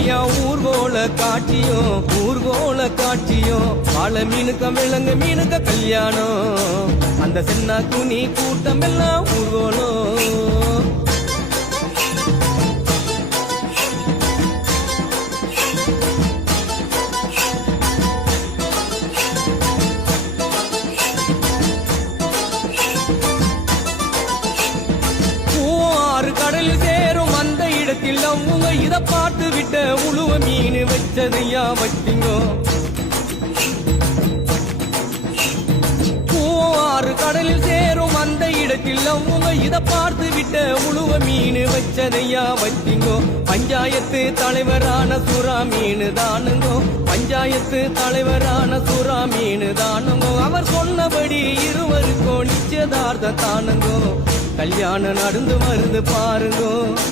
ஐயா ஊர்கோல காட்சியும் வாழ மீனுக்க விலங்கு மீனுக்க கல்யாணம் அந்த சென்னா குனி கூட்டம் எல்லாம் ஊர்கோலம். கடலில் சேரும் அந்த இடத்தில் அவங்க இத பார்த்து விட்ட உழுவ மீன் வச்சதையா வச்சிங்கோ. ஆறு கடலில் சேரும் அந்த இடத்தில் அவங்க இத பார்த்து விட்ட உழுவ மீன் வச்சதையா வச்சிங்கோ. பஞ்சாயத்து தலைவரான சுறா மீன் தானுங்கோ, பஞ்சாயத்து தலைவரான சுறா மீன் தானுங்கோ. அவர் சொன்னபடி இருவருக்கும் நிச்சயதார்த்தம் தானுங்கோ. கல்யாணம் நடந்து வருது பாருங்கோ.